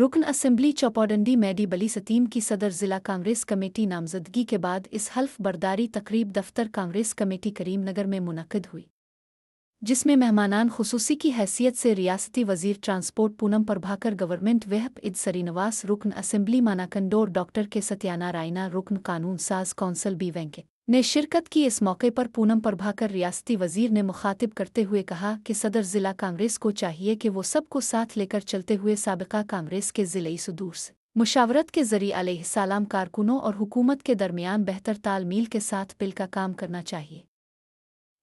रुकन assembly चौपौडंडी Maddie बली सतीम की सदर जिला कांग्रेस कमेटी नामजदगी के बाद इस हल्फ बर्दारी तकरीब दफ्तर कांग्रेस कमेटी करीमनगर में मुनक्किद हुई, जिसमें मेहमानान खुसूसी की हैसियत से रियासती वजीर transport Poonam Prabhakar, government whip इद सरीनवास, रुकन असेंबली मानाकंडोर डॉक्टर के सत्याना रायना, रुकन कानून साज कौंसल बी वेंकट ने शिरकत की। इस मौके पर पूनम प्रभाकर रियासती वजीर ने मुखातिब करते हुए कहा कि सदर जिला कांग्रेस को चाहिए कि वो सबको साथ लेकर चलते हुए साबिका कांग्रेस के ज़िले सुदूर से मुशावरत के ज़रिए अलैहिस्सलाम कारकुनों और हुकूमत के दरमियान बेहतर तालमील के साथ पिल का काम करना चाहिए।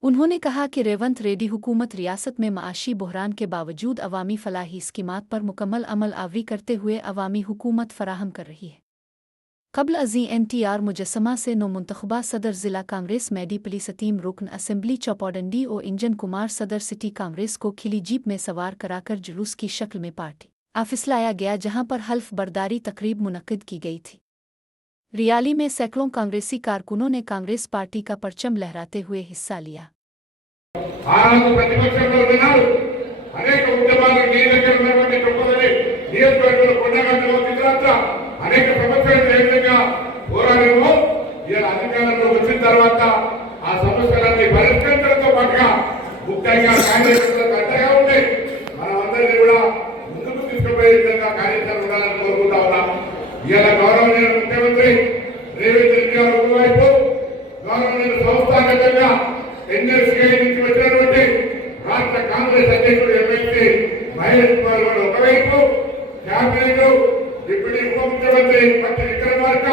उन्होंने कहा कि रेवंत रेड्डी हुकूमत रियासत में माशी बहरान के बावजूद अवामी फलाही स्कीमात पर मुकम्मल अमल आवरी करते हुए अवामी हुकूमत फराहम कर रही है। कबल अजी NTR मुजस्समा से नौमुंतखबा सदर जिला कांग्रेस मैडी पली सतीम, रुकन असेंबली चौपौडंडी और इंजन कुमार सदर सिटी कांग्रेस को खिली जीप में सवार कराकर जुलूस की शक्ल में पार्टी ऑफिस लाया गया, जहां पर हल्फ बर्दारी तकरीब मुनक्किद की गई थी। रियाली में सैकड़ों कांग्रेसी कारकुनों ने कांग्रेस पार्टी का परचम लहराते हुए हिस्सा लिया। అనేక సమస్యలు ఏకంగా పోరాడము ఇలా అధికారంలో వచ్చిన తర్వాత ఆ సమస్యలన్నీ పరిష్కరించడంతో పాటుగా ముఖ్యంగా కాంగ్రెస్ అంతగా ఉంటే మనమందరినీ కూడా ముందుకు తీసుకుపోయే విధంగా కార్యాచరణ ఉండాలని కోరుకుంటా ఉన్నాం. ఇలా గౌరవనీయ ముఖ్యమంత్రి రేవంత్ రెడ్డి గారు ఒకవైపు, గౌరవనీయ సంస్థాగతంగా NSCI నుంచి వచ్చినటువంటి రాష్ట్ర కాంగ్రెస్ అధ్యక్షుడు ఎమ్మెల్సీ మహేష్ కుమార్ గారు ఒకవైపు, క్యాబినెట్ డిప్యూటీ ఉప ముఖ్యమంత్రి పట్టి విక్రమార్క,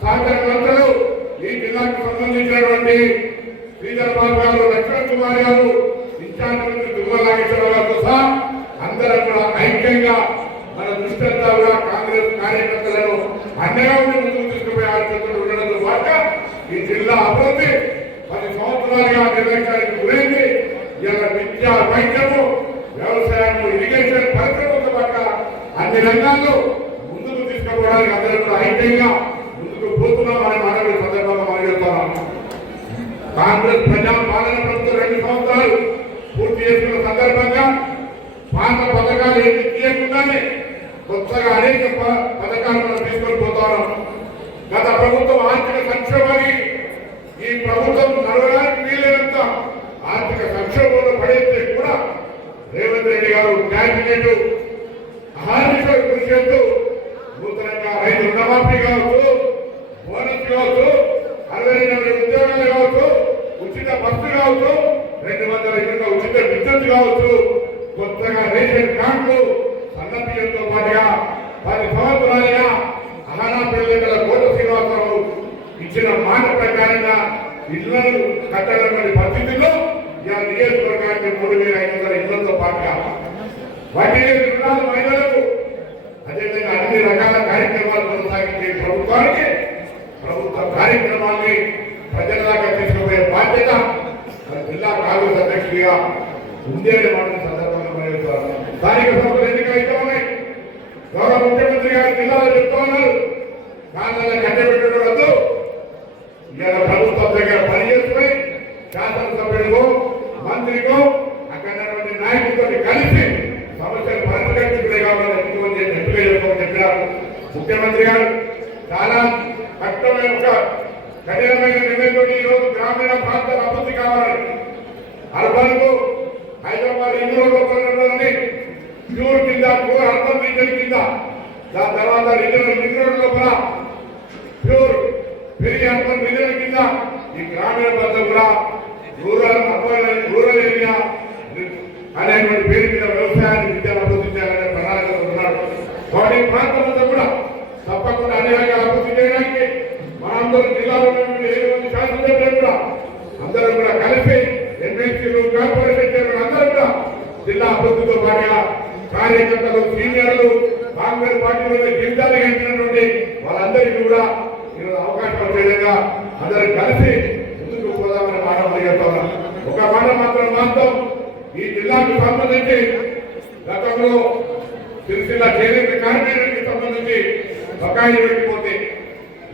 సహచర మంత్రులు, ఈ జిల్లాకు సంబంధించినటువంటి శ్రీధర్ బాబు గారు, లక్ష్మణ్ కుమార్ గారు, ఇన్ఛార్జ్ మంత్రి దుర్గా నాగేశ్వరరావు గారితో సహా అందరం కూడా ఐక్యంగా మన దృష్టి అంతా కూడా కాంగ్రెస్ కార్యకర్తలను అండగా ఉండి ముందుకు తీసుకుపోయే ఆలోచనలు ఉండడంతో పాటుగా ఈ జిల్లా అభివృద్ధి 10 సంవత్సరాలుగా నిర్లక్ష్యానికి గురైంది. ఇలా విద్య, వైద్యము, వ్యవసాయము, ఇరిగేషన్, పరిశ్రమతో పాటుగా అన్ని రంగాల్లో తీసుకోవడానికి అందరూ కూడా ఐక్యంగా ముందుకు పోతున్నామనే మాటలు సందర్భంగా మనం చెప్తున్నాం. కాంగ్రెస్ ప్రజా పాలన ప్రభుత్వం 2 సంవత్సరాలు పూర్తి చేసుకున్న సందర్భంగా పాత పథకాలు ఏమి తీయకుండానే కొత్తగా అనేక పథకాలు మనం తీసుకొని పోతాం. గత ప్రభుత్వం ఆర్థిక సంక్షేమాన్ని ఈ ప్రభుత్వం నడవడానికి వీలైనంత ఆర్థిక సంక్షేమంలో పడేస్తే కూడా రేవంత్ రెడ్డి గారు క్యాబినెట్ అహర్నిశలు కృషి చేస్తూ నూతనంగా రైతు రుణమాఫీ కావచ్చు, బోనస్ కావచ్చు, 62 ఉద్యోగాలు కావచ్చు, ఉచిత బస్సు కావచ్చు, 200 యూనిట్ల ఉచిత విద్యుత్ కావచ్చు, కొత్తగా రేషన్ కార్డులు, సన్నబియ్యంతో పాటుగా 10 సంవత్సరాలుగా అహనా పిల్లల కోట శ్రీనివాసరావు ఇచ్చిన మాట ప్రకారంగా ఇళ్లను కట్టడానికి పరిస్థితుల్లో ఇలా నియోజకవర్గానికి 3500 ఇళ్లతో పాటుగా వడ్డీ రుణాలు మహిళలకు, అదేవిధంగా అన్ని రకాల కార్యక్రమాలు కొనసాగించే ప్రభుత్వానికి ప్రభుత్వ కార్యక్రమాన్ని ప్రజల దాకా తీసుకుపోయే బాధ్యత జిల్లా కాంగ్రెస్ అధ్యక్షుడిగా ఉందేనే మాట సందర్భంగా స్థానిక సంస్థలు ఎన్నికలు అయితే ఉన్నాయి. గౌరవ ముఖ్యమంత్రి గారు జిల్లాలో చెప్తా ఉన్నారు, కాంగ్రెస్ కట్టబెట్టడం వద్దు, ఇలా ప్రభుత్వం దగ్గర పనిచేసుకుని శాసనసభ్యుడికో మంత్రికో అక్కడ నాయకులతో కలిసి సమస్యలు పరిష్కరించుకునే కావాలని ముఖ్యమంత్రి ఎంపిక చేసుకోమని చెప్పినారు. ముఖ్యమంత్రి గారు చాలా కష్టమైన ఒక కఠినమైన నిర్ణయంతో ఈరోజు గ్రామీణ ప్రాంతాల అభివృద్ధి కావాలి. అర్బన్ కు హైదరాబాద్ ఎన్ని రోజులు ప్యూర్ కింద అర్బన్ రీజన్ కింద, దాని తర్వాత రీజనల్ లోపల ప్యూర్ పెరిగి అర్బన్ రీజన్ కింద ఈ గ్రామీణ ప్రాంతం కూడా రూరల్ ఏరియా అనేటువంటి పేరు మీద వ్యవసాయాన్ని, విద్యను అభివృద్ధి చేయాలనే ప్రణాళికలు ఉన్నాడు. వాటి ప్రాంతాలంతా కూడా తప్పకుండా అన్ని రకాల అభివృద్ధి చేయడానికి మనందరూ జిల్లాలో 7 మంది శాసనసభ్యులు కూడా అందరూ కూడా కలిసి ఎమ్మెల్సీలు, కార్పొరేషన్ చైర్మన్ అందరూ కూడా జిల్లా అభివృద్ధితో పాటుగా కార్యకర్తలు, సీనియర్లు, కాంగ్రెస్ పార్టీలో జీవితాలు గడిపినటువంటి వాళ్ళందరికీ కూడా ఈరోజు అవకాశం వచ్చే విధంగా అందరూ కలిసి ముందుకు పోదామని మాట అడిగేస్తున్నాం. ఒక మాట మాత్రం వాస్తవం, ఈ జిల్లాకు సంబంధించి గతంలో సిరిసిల్ల చేనేత కార్మికులకి సంబంధించి బకాయిలు పెట్టిపోతే,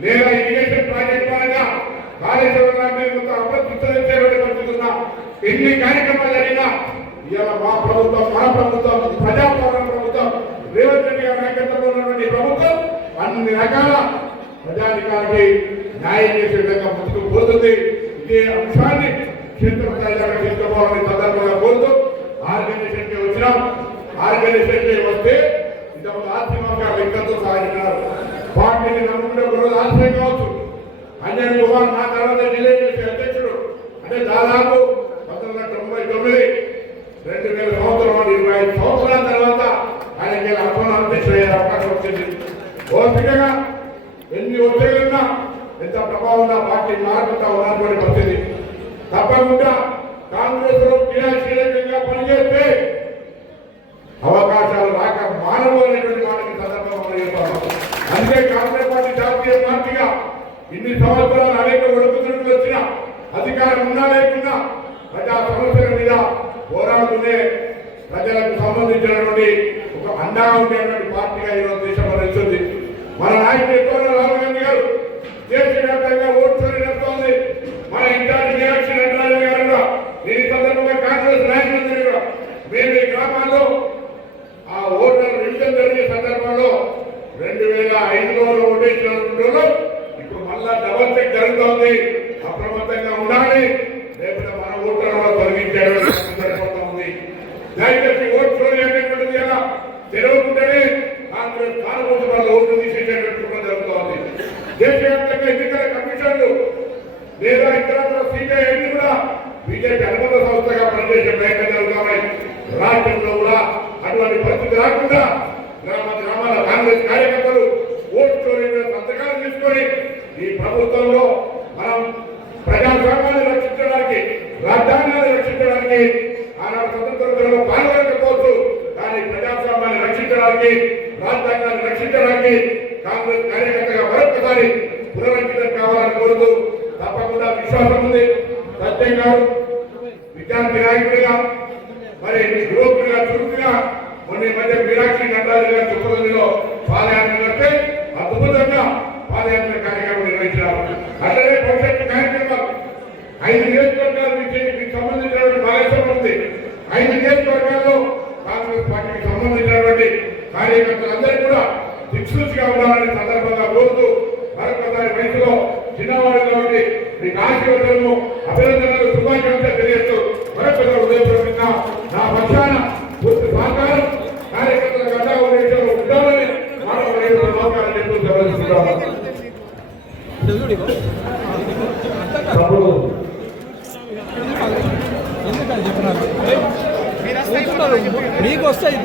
లేదా ఇరిగేషన్ ప్రాజెక్ట్ పరంగా కాళేశ్వరం లాంటి అప్రతిష్టేటువంటి పరిస్థితున్న ఎన్ని కార్యక్రమాలు జరిగినా ఇవాళ మా ప్రభుత్వం, మన ప్రభుత్వం, ప్రజాపాలన ప్రభుత్వం రేవంత్ రెడ్డి గారి నాయకత్వంలో ఉన్నటువంటి ప్రభుత్వం అన్ని రకాల ప్రజానికానికి న్యాయం చేసే విధంగా ముందుకు పోతుంది. ఇదే అంశాన్ని క్షేత్రస్థాయిగా తీసుకోవాలని సందర్భంగా కోరుతూ ఆర్గనైజేషన్కి వచ్చినాం. ఆర్గనైజేషన్కి వస్తే ఇంతకు ఆర్థికంగా వ్యక్తులతో సాగించారు. పార్టీని నమ్ముకుంటే ఒకరోజు ఆశ్రయం కావచ్చు. అంజన్ కుమార్ నా తర్వాత ఢిల్లీ అధ్యక్షుడు అంటే దాదాపు 1999 2000 సంవత్సరం 25 సంవత్సరాల తర్వాత ఆయనకి అర్థం అధ్యక్షుడు అయ్యే అవకాశం వచ్చింది. ఓపికగా ఎన్ని ఒత్తిళ్లున్నా ఎంత ప్రభావం పార్టీ మారుకుంటా ఉన్నటువంటి పరిస్థితి. తప్పకుండా కాంగ్రెస్ లో క్రియాశీలకంగా పనిచేస్తే అవకాశాలు రాక మానవు అనేటువంటి మాటకి సందర్భంగా చెప్పారు. అందుకే కాంగ్రెస్ పార్టీ జాతీయ పార్టీగా ఇన్ని సంవత్సరాలు అనేక ఒడుకుతుడుకులు వచ్చిన అధికారం ఉన్నా లేకున్నా ప్రజా సమస్యల మీద పోరాడుతూనే ప్రజలకు సంబంధించినటువంటి ఒక అండగా ఉండేటువంటి పార్టీగా ఈరోజు దేశం నడుస్తుంది. మన నాయకుడు ఎక్కువ రాహుల్ గాంధీ గారు దేశవ్యాప్తంగా ఓట్లు నడుస్తోంది. మన ఇన్ఛార్జ్ మీనాక్షి నటరాజన్ గారు కూడా దీని సందర్భంగా కాంగ్రెస్ నాయకులందరూ కూడా మేము ఈ గ్రామాల్లో ఆ ఓటర్ రివిజన్ జరిగే సందర్భంలో 2005లో ఓటేసిన ఇప్పుడు మళ్ళా డబల్ చెక్ జరుగుతోంది. అప్రమత్తంగా ఉండాలి. లేకపోతే మన ఓటర్లో తొలగించేటువంటి సరిపోతుంది. దయచేసి ఓట్లు అనేటువంటిది ఎలా తెరవకుంటేనే కాంగ్రెస్ సానుభూతి వల్ల ఓట్లు తీసేసేటట్టు జరుగుతోంది. దేశవ్యాప్తంగా ఎన్నికల కమిషన్లు లేదా ఇతర సిబిఐ కూడా బీజేపీ అనుబంధ సంస్థగా పనిచేసే ప్రయత్నం జరుగుతున్నాయి. రాష్ట్రంలో కూడా అటువంటి పరిస్థితి రాకుండా గ్రామాల కాంగ్రెస్ కార్యకర్తలు ఓట్లు సంతకాలు తీసుకొని ఈ ప్రభుత్వంలో మనం ప్రజాస్వామ్యాన్ని రక్షించడానికి రాజ్యాంగాన్ని రక్షించడానికి ఆనాడు స్వతంత్రంలో పాల్గొనకపోవచ్చు. కానీ ప్రజాస్వామ్యాన్ని రక్షించడానికి రాజ్యాంగాన్ని రక్షించడానికి కాంగ్రెస్ కార్యకర్తగా మరొకసారి పునరంకితం కావాలని కోరుతూ తప్పకుండా విశ్వాసం ఉంది. సత్యం గారు విద్యార్థి నాయకుడిగా మరి యువకుడిగా చురుకుగా మొన్న మధ్య మీనాక్షి నటరాజన్ గారి చుప్పదండిలో పాదయాత్ర వస్తే అద్భుతంగా పాదయాత్ర కార్యక్రమం నిర్వహించారు. అట్లనే భవిష్యత్తు కార్యక్రమాలు 5 నియోజకవర్గాలు మీకు సంబంధించినటువంటి భాగస్వామ్యం ఉంది. 5 నియోజకవర్గాల్లో కాంగ్రెస్ పార్టీకి సంబంధించినటువంటి కార్యకర్తలందరూ కూడా దిక్సూచిగా ఉండాలని సందర్భంగా కోరుతూ మరొకసారి వయసులో చిన్నవాడు కాబట్టి మీకు ఆశీర్వదనము అభినందనలు శుభాకాంక్షలు తెలియజేస్తూ మరొకసారి ఉదయపూర్వకంగా నా పక్షాన పూర్తి సహకారం కార్యకర్తల గడ్డా విషయంలో ఉండాలని మరొక అవకాశం చెప్తూ సెలవుస్తున్నాను. మీకు వస్తాయి